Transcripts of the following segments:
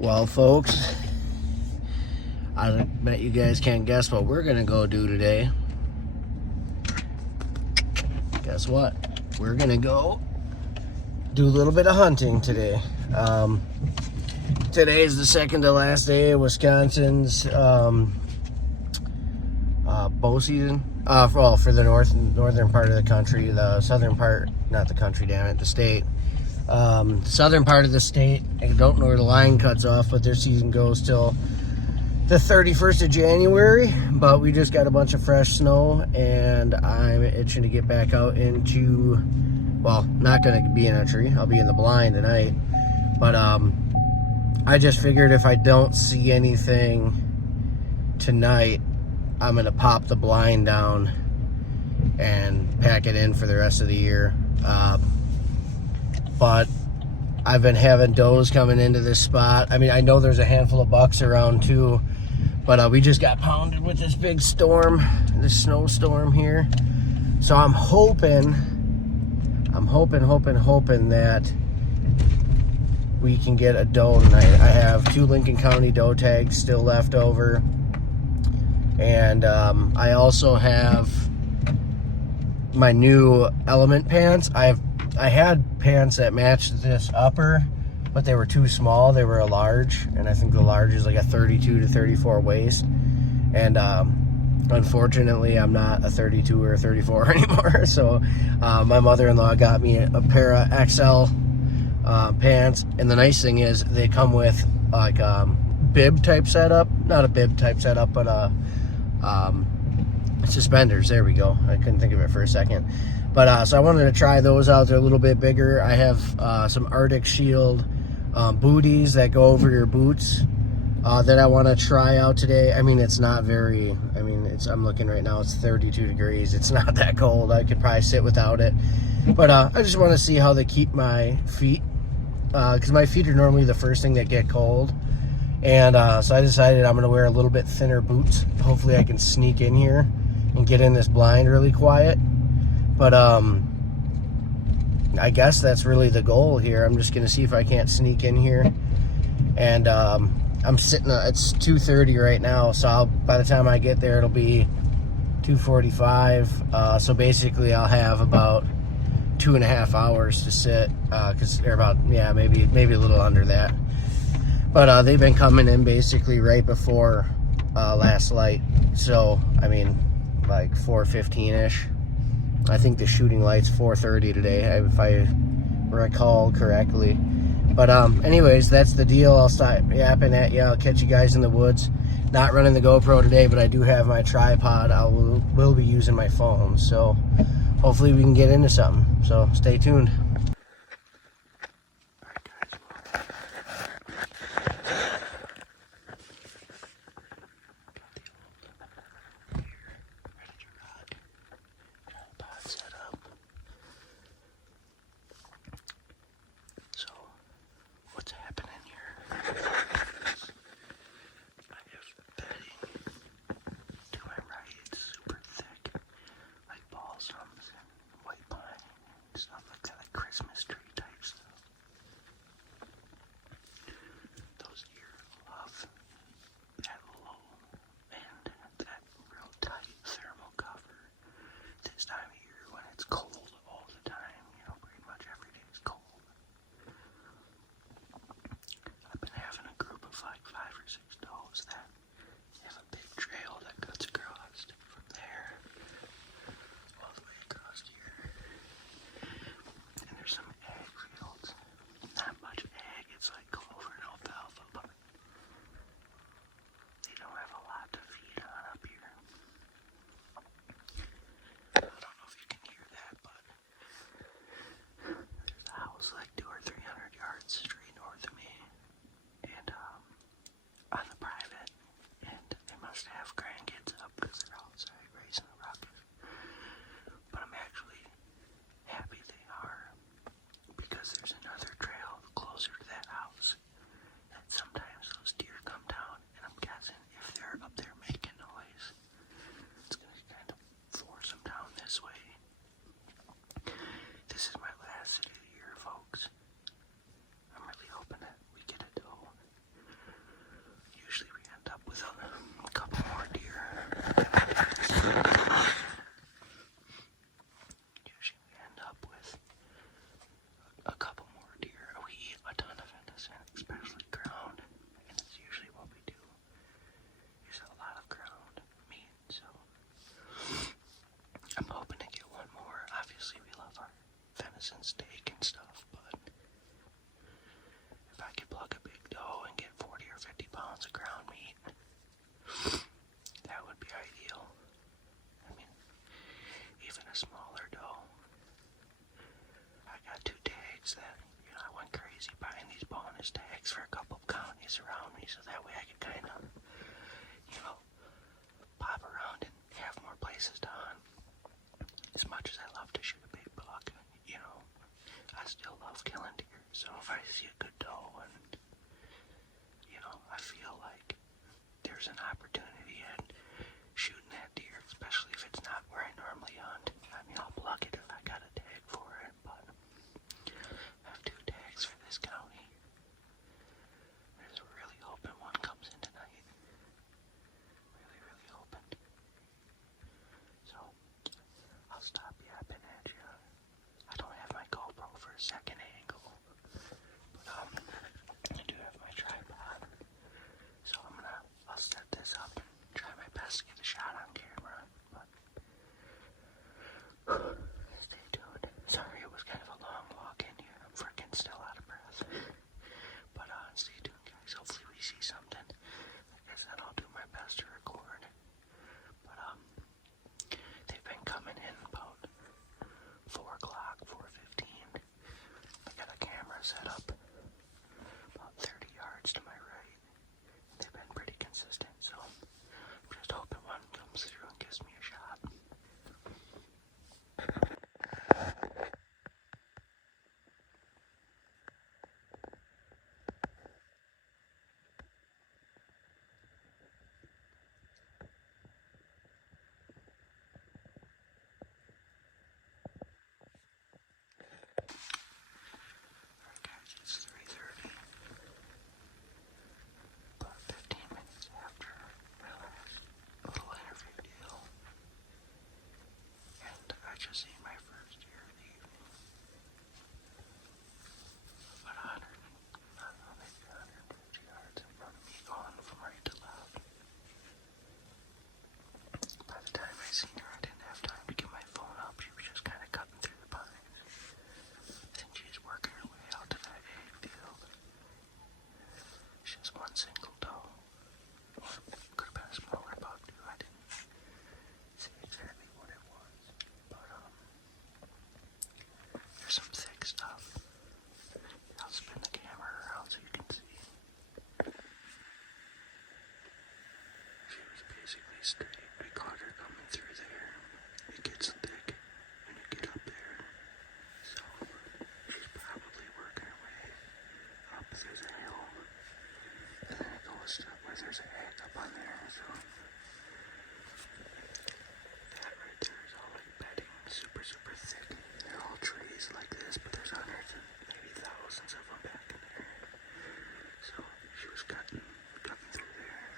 Well, folks, I bet you guys can't guess what we're gonna go do today. Guess what? We're gonna go do a little bit of hunting today. Today is the second to last day of Wisconsin's bow season. For the northern part of the country, the southern part, not the country, damn it, the state. Southern part of the state, I don't know where the line cuts off, but their season goes till the 31st of January. But we just got a bunch of fresh snow, and I'm itching to get back out into, well, not going to be in a tree. I'll be in the blind tonight. But I just figured if I don't see anything tonight, I'm going to pop the blind down and pack it in for the rest of the year. But I've been having does coming into this spot. I mean, I know there's a handful of bucks around too, but we just got pounded with this big storm, this snowstorm here. So I'm hoping that we can get a doe tonight. I have 2 Lincoln County doe tags still left over. And I also have my new element pants. I had pants that matched this upper, but they were too small. They were a large, and I think the large is like a 32 to 34 waist. And unfortunately, I'm not a 32 or a 34 anymore. So my mother-in-law got me a pair of XL pants, and the nice thing is they come with like bib type setup. Not a bib type setup, but suspenders. There we go. I couldn't think of it for a second. But so I wanted to try those out. They're a little bit bigger. I have some Arctic Shield booties that go over your boots that I want to try out today. I mean, it's not very, I mean, I'm looking right now, it's 32 degrees. It's not that cold. I could probably sit without it. But I just want to see how they keep my feet, because my feet are normally the first thing that get cold. And so I decided I'm going to wear a little bit thinner boots. Hopefully I can sneak in here and get in this blind really quiet. But I guess that's really the goal here. I'm just going to see if I can't sneak in here. And I'm sitting, it's 2:30 right now, so by the time I get there, it'll be 2:45. So basically I'll have about 2.5 hours to sit, because they're about, yeah, maybe a little under that. But they've been coming in basically right before last light. So, I mean, like 4:15-ish. I think the shooting light's 4:30 today, if I recall correctly. But anyways, that's the deal. I'll stop yapping at you. I'll catch you guys in the woods. Not running the GoPro today, but I do have my tripod. I will be using my phone. So hopefully we can get into something. So stay tuned. Stuff like that, like a smaller doe. I got 2 tags that, I went crazy buying these bonus tags for a couple of counties around me so that way I could kind of, pop around and have more places to hunt. As much as I love to shoot a big buck, I still love killing deer. So if I see a good doe and, I feel like there's an opportunity at shooting that deer, especially if it's not where I normally hunt. I'll plug it if I got a tag for it, but I have 2 tags for this county. I'm just really hoping one comes in tonight. Really, really hoping. So, I'll stop yapping at you. I don't have my GoPro for a second angle, but I do have my tripod. So I'll set this up and try my best to get a shot on camera, but stay tuned. Sorry it was kind of a long walk in here. I'm freaking still out of breath. But stay tuned, guys. Hopefully we see something. Like I said, I'll do my best to record. But they've been coming in about 4 o'clock, 4:15. I got a camera set up about 30 yards to my right. They've been pretty consistent, so I'm just hoping one comes through and gives me a shot. Alright guys, it's 3:30. About 15 minutes after my last little interview deal. And I just seen my first deer of the evening. About 100, I don't know, maybe 150 yards in front of me, going from right to left. By the time I seen her, I didn't have time to get my phone up. She was just kind of cutting through the pines. I think she's working her way out to that ag field. It's just one single doe. Or could have been a smaller buck too. I didn't see exactly what it was. But there's some thick stuff. I'll spin the camera around so you can see. She was basically straight. I caught her coming through there. It gets thick when you get up there. So she's probably working her way up. There's a hill. And then it goes to where there's a egg up on there. So that right there is all like bedding. Super, super thick. They're all trees like this, but there's hundreds and maybe thousands of them back in there. So she was cutting through there.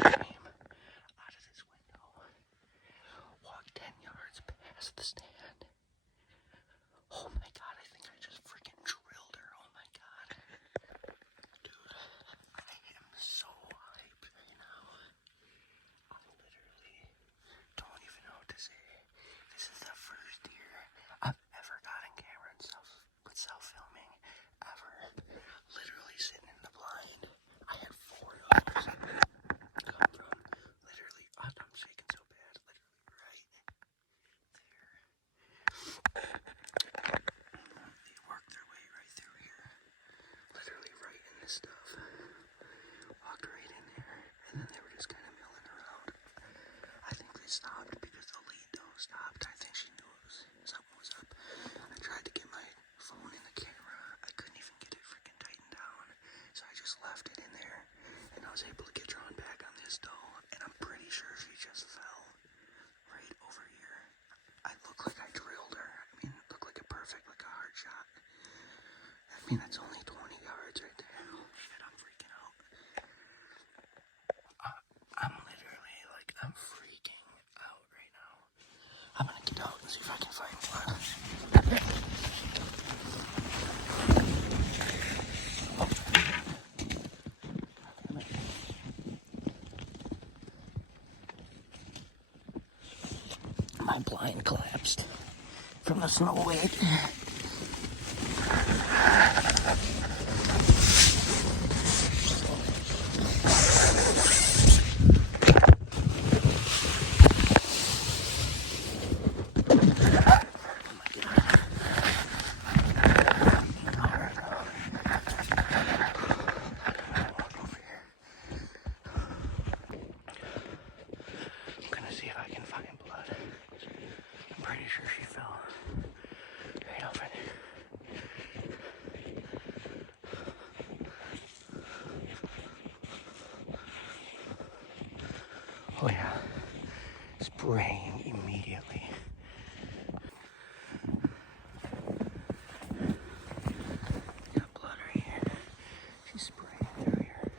came out of this window, walked 10 yards past the stand. Oh my god, I think I just freaking drilled her. Oh my god. Dude, I am so hyped right now. I literally don't even know what to say. This is the first deer I've ever got on camera and self-filming ever. Literally sitting in the blind. I had 4 dogs come from literally, I'm shaking so bad, literally right there. They worked their way right through here. Literally right in this stuff. Walked right in there, and then they were just kind of milling around. I think they stopped because the lead doe stopped. I think she knew something was up. I tried to get my phone in the camera. I couldn't even get it freaking tightened down. So I just left it in there, and I was able to get drawn back on this doe, and I'm pretty sure she just fell right over here. I look like I drilled her. I mean, it looked like a perfect, like a hard shot. I mean, that's only 20 yards right there. Holy shit, I'm freaking out. I'm literally, like, I'm freaking out right now. I'm gonna get out and see if I can find blood. My blind collapsed from the snow weight. Pretty sure she fell right over there. Oh yeah, spraying immediately. Got blood right here. She's spraying through here.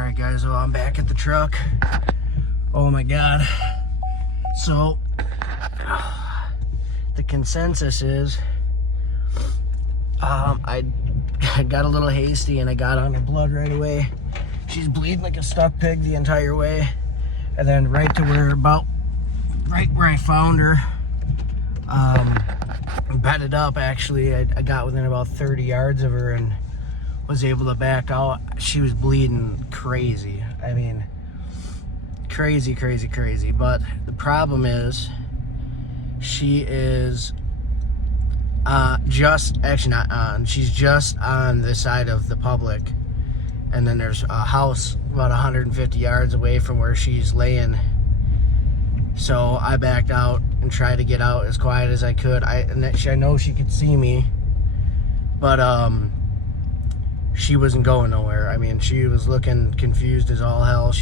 Alright guys, well I'm back at the truck. Oh my god. So, the consensus is, I got a little hasty and I got on her blood right away. She's bleeding like a stuck pig the entire way. And then right where I found her, bedded up actually, I got within about 30 yards of her and was able to back out. She was bleeding crazy. I mean, crazy. But the problem is, she is she's just on the side of the public, and then there's a house about 150 yards away from where she's laying. So I backed out and tried to get out as quiet as I could. I know she could see me, but she wasn't going nowhere. I mean, she was looking confused as all hell.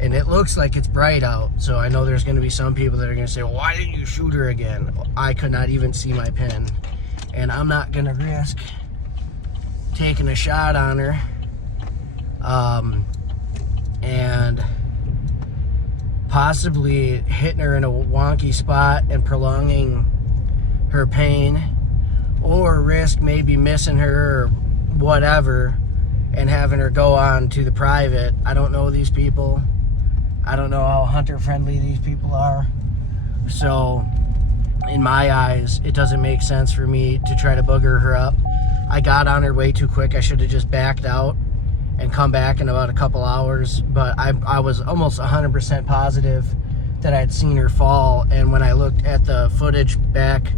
And it looks like it's bright out, so I know there's going to be some people that are going to say, well, why didn't you shoot her again? I could not even see my pin, and I'm not going to risk taking a shot on her and possibly hitting her in a wonky spot and prolonging her pain, or risk maybe missing her or whatever and having her go on to the private. I don't know these people. I don't know how hunter friendly these people are. So in my eyes, it doesn't make sense for me to try to booger her up. I got on her way too quick. I should have just backed out and come back in about a couple hours. But I was almost 100% positive that I'd seen her fall. And when I looked at the footage back,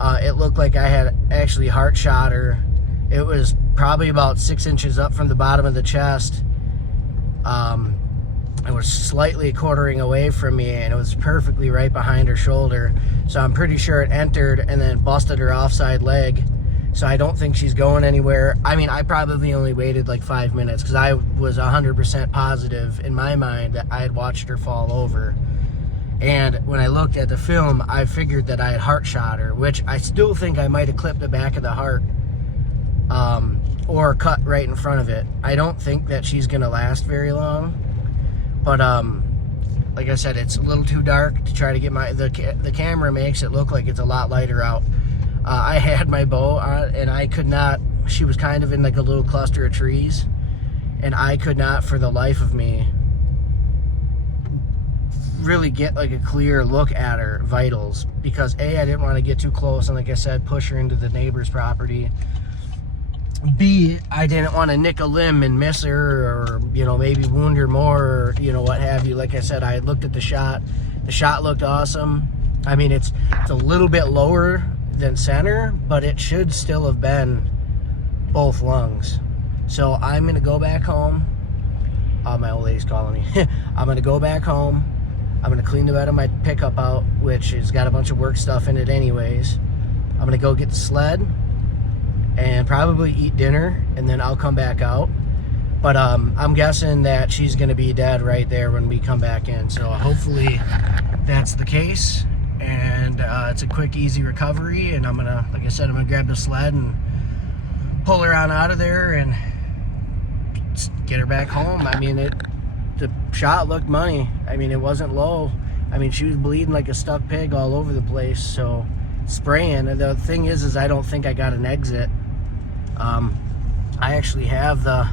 it looked like I had actually heart shot her. It was probably about 6 inches up from the bottom of the chest. It was slightly quartering away from me, and it was perfectly right behind her shoulder. So I'm pretty sure it entered and then busted her offside leg. So I don't think she's going anywhere. I mean, I probably only waited like 5 minutes because I was 100% positive in my mind that I had watched her fall over. And when I looked at the film, I figured that I had heart shot her, which I still think I might have clipped the back of the heart, or cut right in front of it. I don't think that she's gonna last very long. But like I said, it's a little too dark to try to get the camera makes it look like it's a lot lighter out. I had my bow on and I could not, she was kind of in like a little cluster of trees, and I could not for the life of me really get like a clear look at her vitals, because A, I didn't want to get too close and, like I said, push her into the neighbor's property. B, I didn't want to nick a limb and miss her, or, you know, maybe wound her more, or, you know, what have you. Like I said, I looked at the shot. The shot looked awesome. I mean, it's a little bit lower than center, but it should still have been both lungs. So I'm going to go back home. My old lady's calling me. I'm going to go back home. I'm going to clean the bed of my pickup out, which has got a bunch of work stuff in it anyways. I'm going to go get the sled and probably eat dinner, and then I'll come back out. But I'm guessing that she's going to be dead right there when we come back in. So hopefully that's the case, and it's a quick, easy recovery. And I'm going to, like I said, I'm going to grab the sled and pull her on out of there and get her back home. I mean, the shot looked money. I mean, it wasn't low. I mean, she was bleeding like a stuck pig all over the place. So spraying. And the thing is I don't think I got an exit. I actually have the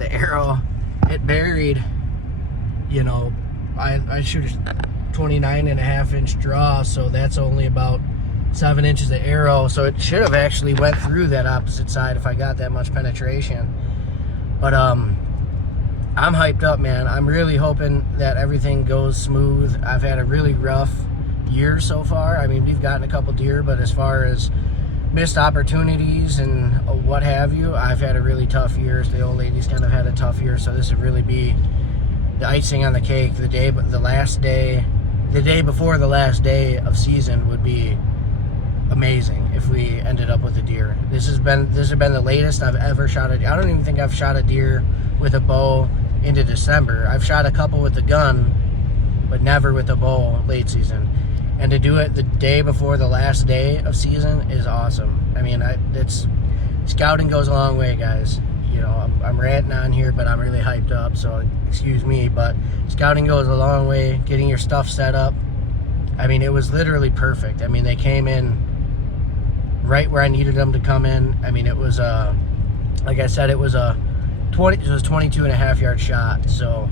arrow. It buried, you know, I shoot a 29.5-inch draw, so that's only about 7 inches of arrow. So it should have actually went through that opposite side if I got that much penetration. But I'm hyped up, man. I'm really hoping that everything goes smooth. I've had a really rough year so far. I mean, we've gotten a couple deer, but as far as missed opportunities and what have you, I've had a really tough year. The old lady's kind of had a tough year, so this would really be the icing on the cake. The day before the last day of season would be amazing if we ended up with a deer. This has been the latest I've ever shot a deer. I don't even think I've shot a deer with a bow into December. I've shot a couple with the gun, but never with a bow late season. And to do it the day before the last day of season is awesome. I mean, scouting goes a long way, guys. You know, I'm ranting on here, but I'm really hyped up, so excuse me. But scouting goes a long way, getting your stuff set up. I mean, it was literally perfect. I mean, they came in right where I needed them to come in. I mean, it was like I said, it was a 22 and a half yard shot. So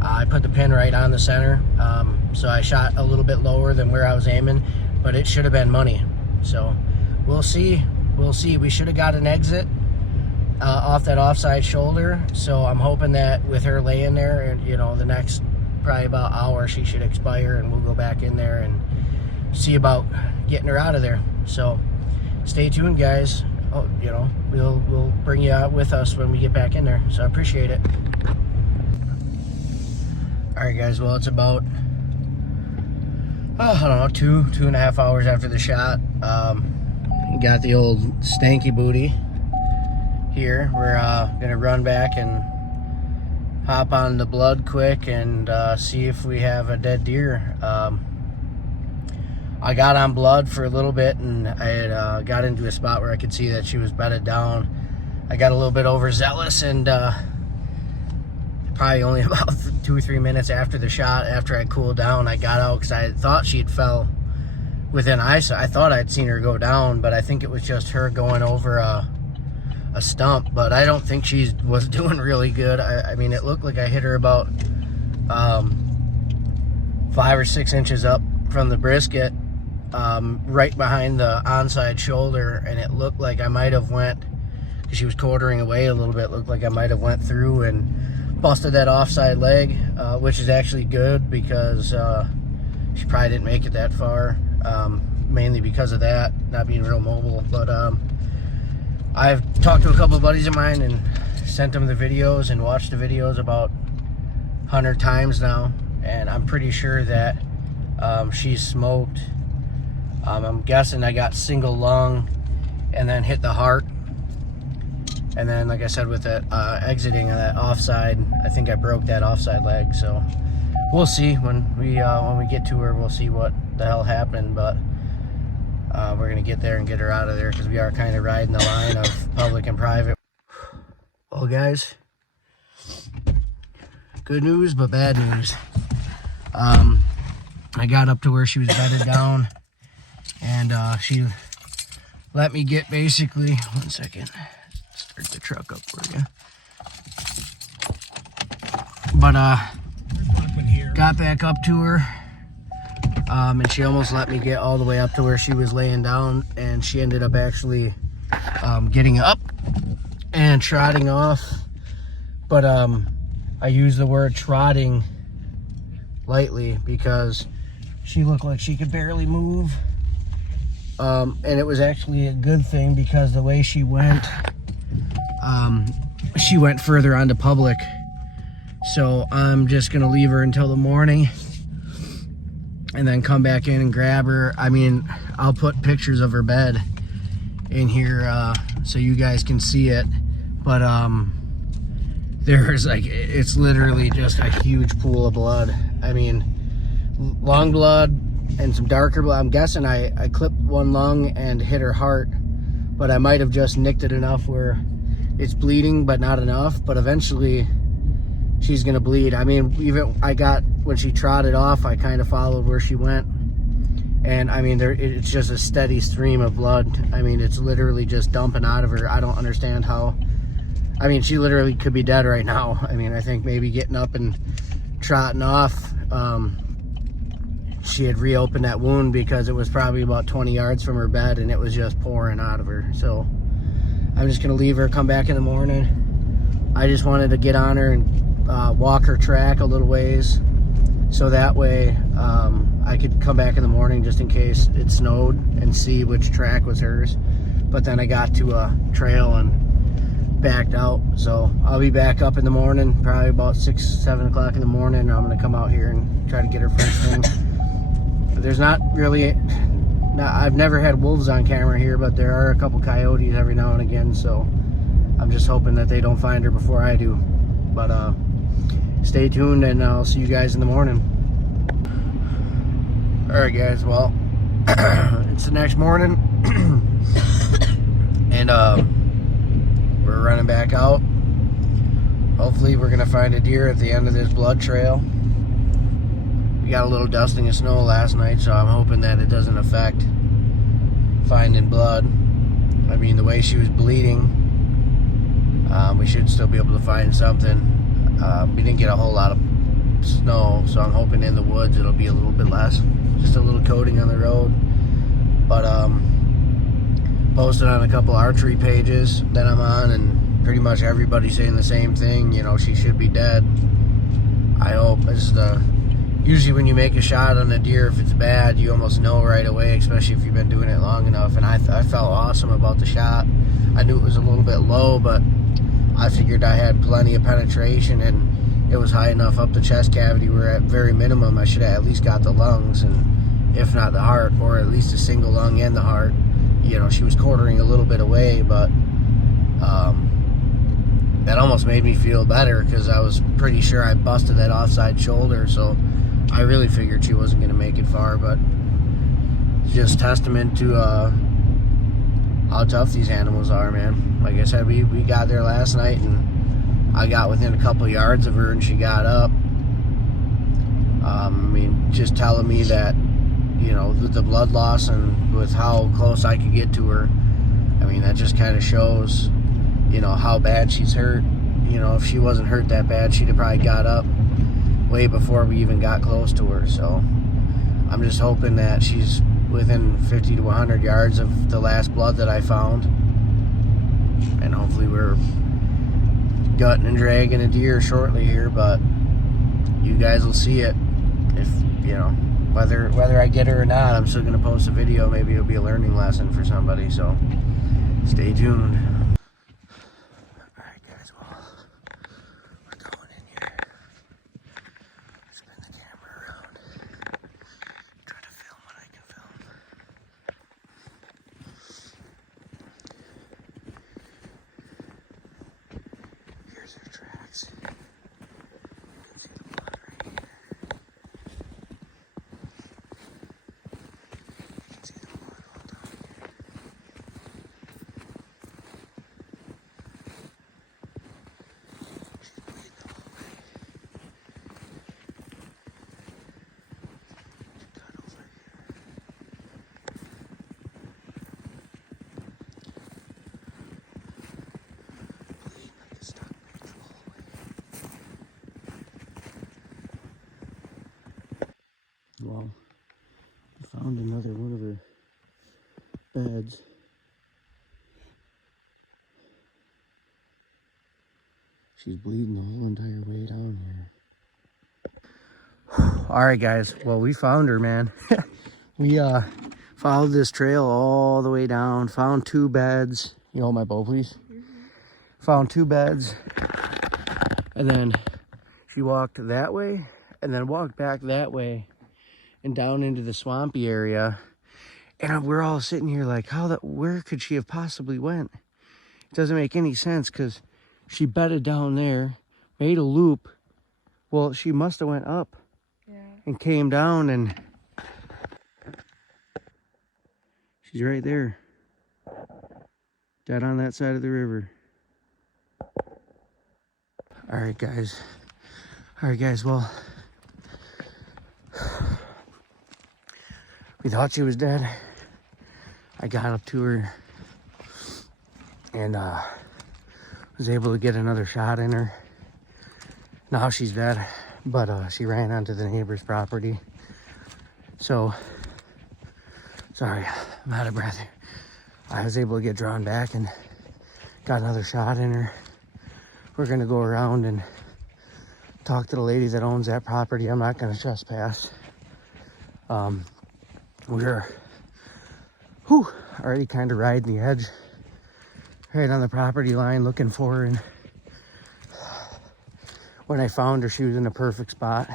I put the pin right on the center. So I shot a little bit lower than where I was aiming, but it should have been money. So we'll see. We'll see. We should have got an exit off that offside shoulder. So I'm hoping that with her laying there, and you know, the next probably about hour, she should expire, and we'll go back in there and see about getting her out of there. So stay tuned, guys. Oh, you know, we'll bring you out with us when we get back in there. So I appreciate it. All right, guys. Well, it's about I don't know, 2.5 hours after the shot. Got the old stanky booty here. We're gonna run back and hop on the blood quick and see if we have a dead deer. I got on blood for a little bit, and I had got into a spot where I could see that she was bedded down. I got a little bit overzealous, and probably only about 2 or 3 minutes after the shot, after I cooled down, I got out because I thought she'd fell within eyesight. I thought I'd seen her go down, but I think it was just her going over a stump. But I don't think she was doing really good. I mean, it looked like I hit her about 5 or 6 inches up from the brisket, right behind the onside shoulder, and it looked like I might have went, because she was quartering away a little bit, looked like I might have went through and busted that offside leg, which is actually good because she probably didn't make it that far, mainly because of that, not being real mobile. But I've talked to a couple of buddies of mine and sent them the videos and watched the videos about 100 times now, and I'm pretty sure that she's smoked. I'm guessing I got single lung and then hit the heart. And then, like I said, with that exiting of that offside, I think I broke that offside leg. So we'll see when we get to her. We'll see what the hell happened, but we're gonna get there and get her out of there because we are kind of riding the line of public and private. Well, guys, good news but bad news. I got up to where she was bedded down, and she let me get basically, 1 second. Start the truck up for you. But got back up to her, and she almost let me get all the way up to where she was laying down, and she ended up actually getting up and trotting off. But I use the word trotting lightly because she looked like she could barely move, and it was actually a good thing because the way she went further onto public. So I'm just gonna leave her until the morning and then come back in and grab her. I mean, I'll put pictures of her bed in here so you guys can see it, but there's like, it's literally just a huge pool of blood. I mean, long blood and some darker blood. I'm guessing I clipped one lung and hit her heart, but I might have just nicked it enough where it's bleeding, but not enough. But eventually she's gonna bleed. I mean, even when she trotted off, I kind of followed where she went, and I mean, it's just a steady stream of blood. I mean, it's literally just dumping out of her. I don't understand how. I mean, she literally could be dead right now. I mean, I think maybe getting up and trotting off, she had reopened that wound because it was probably about 20 yards from her bed, and it was just pouring out of her. So I'm just gonna leave her, come back in the morning. I just wanted to get on her and walk her track a little ways, so that way I could come back in the morning just in case it snowed and see which track was hers. But then I got to a trail and backed out. So I'll be back up in the morning, probably about 6, 7 o'clock in the morning. I'm gonna come out here and try to get her first thing. There's not really, I've never had wolves on camera here, but there are a couple coyotes every now and again, so I'm just hoping that they don't find her before I do. But stay tuned, and I'll see you guys in the morning. Alright guys, well, it's the next morning, and we're running back out. hopefully we're gonna find a deer at the end of this blood trail. We got a little dusting of snow last night, so I'm hoping that it doesn't affect finding blood. I mean, the way she was bleeding, we should still be able to find something. We didn't get a whole lot of snow, so I'm hoping in the woods it'll be a little bit less, just a little coating on the road. But posted on a couple archery pages that I'm on, and pretty much everybody's saying the same thing. You know, she should be dead. I hope. It's usually when you make a shot on a deer, if it's bad, you almost know right away, especially if you've been doing it long enough. And I felt awesome about the shot. I knew it was a little bit low, but I figured I had plenty of penetration, and it was high enough up the chest cavity where at very minimum I should have at least got the lungs, and if not the heart, or at least a single lung and the heart. You know, she was quartering a little bit away, but that almost made me feel better, because I was pretty sure I busted that offside shoulder, so I really figured she wasn't going to make it far. But just testament to how tough these animals are, man. Like I said, we got there last night, and I got within a couple yards of her, and she got up. I mean, just telling me that, you know, with the blood loss and with how close I could get to her, I mean, that just kind of shows, you know, how bad she's hurt. You know, if she wasn't hurt that bad, she'd have probably got up way before we even got close to her. So I'm just hoping that she's within 50 to 100 yards of the last blood that I found, and hopefully we're gutting and dragging a deer shortly here. But you guys will see it. If, you know, whether I get her or not, I'm still going to post a video. Maybe it'll be a learning lesson for somebody, so stay tuned. Alright guys, well, we're going in here. Spin the camera around. Try to film what I can film. Here's her tracks. You can see the blood right here. Well, I found another one of her beds. She's bleeding the whole entire way down here. All right, guys. Well, we found her, man. We followed this trail all the way down, found 2 beds. You hold my bow, please. Found 2 beds, and then she walked that way, and then walked back that way, and down into the swampy area. And we're all sitting here like, where could she have possibly went? It doesn't make any sense, because she bedded down there, made a loop. Well, she must have went up, yeah, and came down, and she's right there, dead on that side of the river. All right, guys, well, we thought she was dead. I got up to her and was able to get another shot in her. Now she's dead, but she ran onto the neighbor's property. So, sorry, I'm out of breath. I was able to get drawn back and got another shot in her. We're gonna go around and talk to the lady that owns that property. I'm not gonna trespass. We're already kind of riding the edge, right on the property line, looking for her. And when I found her, she was in a perfect spot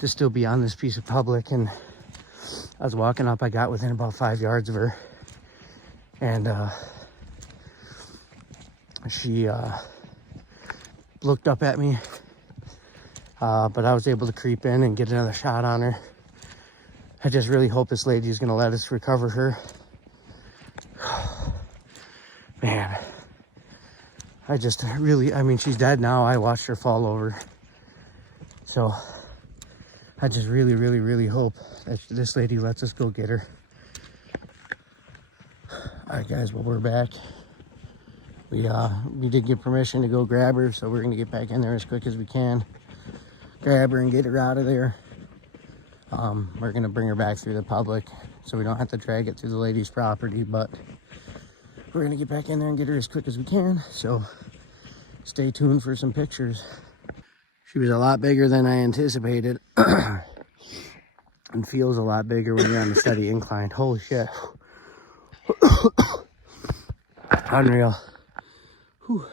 to still be on this piece of public. And I was walking up, I got within about 5 yards of her, and she looked up at me, but I was able to creep in and get another shot on her. I just really hope this lady is going to let us recover her. Man, I just really, I mean, she's dead now. I watched her fall over. So I just really, really, really hope that this lady lets us go get her. All right, guys, well, we're back. We did get permission to go grab her, so we're gonna get back in there as quick as we can. Grab her and get her out of there. We're gonna bring her back through the public, so we don't have to drag it through the lady's property, but we're gonna get back in there and get her as quick as we can. So stay tuned for some pictures. She was a lot bigger than I anticipated. And feels a lot bigger when you're on the steady incline. Holy shit. Unreal. Whew.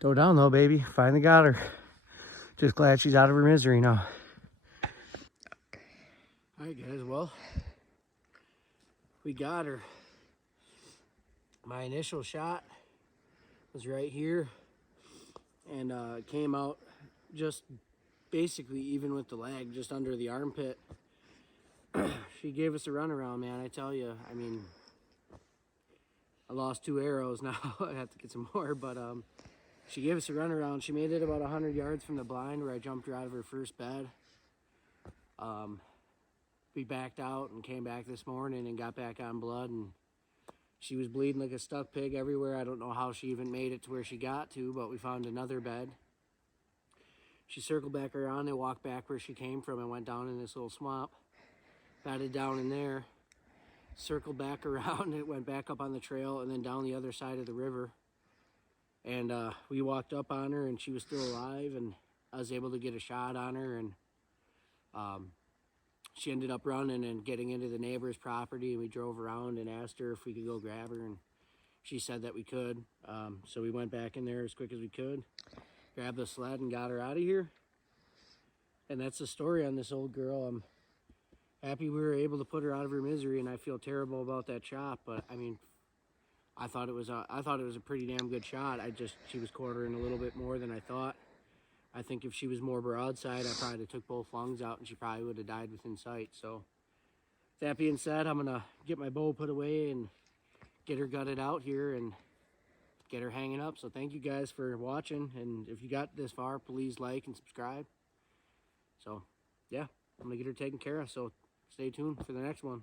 Go down though, baby. Finally got her. Just glad she's out of her misery now. Alright guys, well, we got her. My initial shot was right here, and it came out just basically even with the leg, just under the armpit. She gave us a runaround, man. I tell you, I mean, I lost 2 arrows now. I have to get some more, but she gave us a runaround. She made it about 100 yards from the blind where I jumped her out of her first bed. We backed out and came back this morning and got back on blood, and she was bleeding like a stuck pig everywhere. I don't know how she even made it to where she got to, but we found another bed. She circled back around and walked back where she came from and went down in this little swamp. Batted down in there, circled back around, and it went back up on the trail and then down the other side of the river. And we walked up on her and she was still alive, and I was able to get a shot on her, and she ended up running and getting into the neighbor's property, and we drove around and asked her if we could go grab her, and she said that we could. So we went back in there as quick as we could, grabbed the sled and got her out of here. And that's the story on this old girl. I'm happy we were able to put her out of her misery, and I feel terrible about that shot, but I mean, I thought it was a pretty damn good shot. She was quartering a little bit more than I thought. I think if she was more broadside, I probably would have took both lungs out and she probably would have died within sight. So that being said, I'm gonna get my bow put away and get her gutted out here and get her hanging up. So thank you guys for watching, and if you got this far, please like and subscribe. So yeah, I'm gonna get her taken care of, so stay tuned for the next one.